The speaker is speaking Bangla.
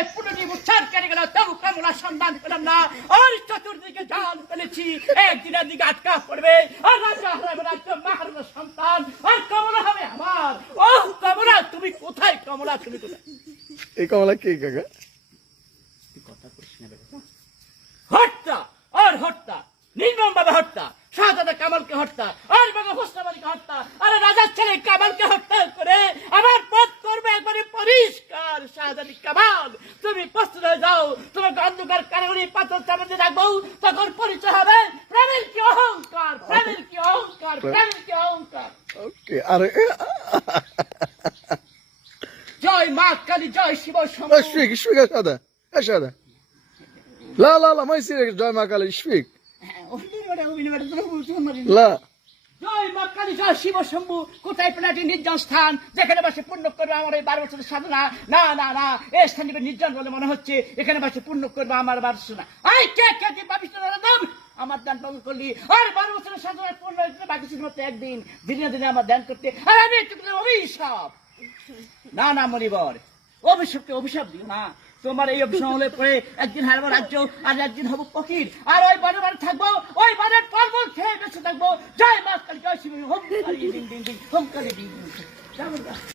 বলে পুনরি উচ্চার কেটে গেল, তবু কমলার সন্ধান পেলাম না। আর চতুর্দিকে জাল ফেলেছি, একদিনের দিকে আটকা পড়বে, আর রাজা হবে রাজ্য মহারাজার সন্তান, আর কমলা হবে আমার। ও কমলা, তুমি কোথায়? কমলা, তুমি কোথায়? এই কমলা কে কাকা? হত্যা আর হত্যা, নির্মম ভাবে হত্যা। শাহজাদা কামালকে হত্যা, আর বাবা হোসনাবাদীকে হত্যা, আর রাজার ছেলে কামালকে হত্যা করে আমার পথ করবে একবারে পরিষ্কার। শাহজাদি কামাল, তুমি প্রস্তুত হয়ে যাও। তোমাকে অন্ধকার কারাগারে পাথর চাপাতে রাখবো, তখন পরিচয় হবে প্রেমের কি অহংকার, প্রেমের কি অহংকার, প্রেমের কি অহংকার। ওকে, আরে জয় মা কালী, জয় Shiva Shambhu. Schwierig, schwierig, schade. Schade. La, mais serious, Joy Makala, schwierig. La. জয় মা কালী, জয় শিব শম্ভু। কোথায় পেনাটি নির্জন স্থান, যেখানে বসে পূর্ণ করবে আমার এই 12 বছরের সাধনা? না না না, এই স্থান নির্জন বলে মনে হচ্ছে, এখানে বসে পূর্ণ করবে আমার 12 সাধনা। আই কে কে দি পাবিস না দাম, আমার ধ্যান ভঙ্গ করলি। আর 12 বছরের সাধনা পূর্ণ হয়েছে, বাকি শুধুমাত্র একদিন। দিনে দিনে আমার ধ্যান করতে, আর আমি একটু অভিশাপ। না না মনিবর, অভিশাপকে অভিশাপ দিও না। তোমার এই অভিশাপ হলে পরে একদিন হারবো রাজ্য, আর একদিন হবো ফকির, আর ওই বারে বারে থাকবো, ওই বারের পর্ব খেয়ে বেঁচে থাকবো। জয় মা কালী, জয় শিব, হোম কালী, দিন দিন দিন, হোম কালী, দিন দিন।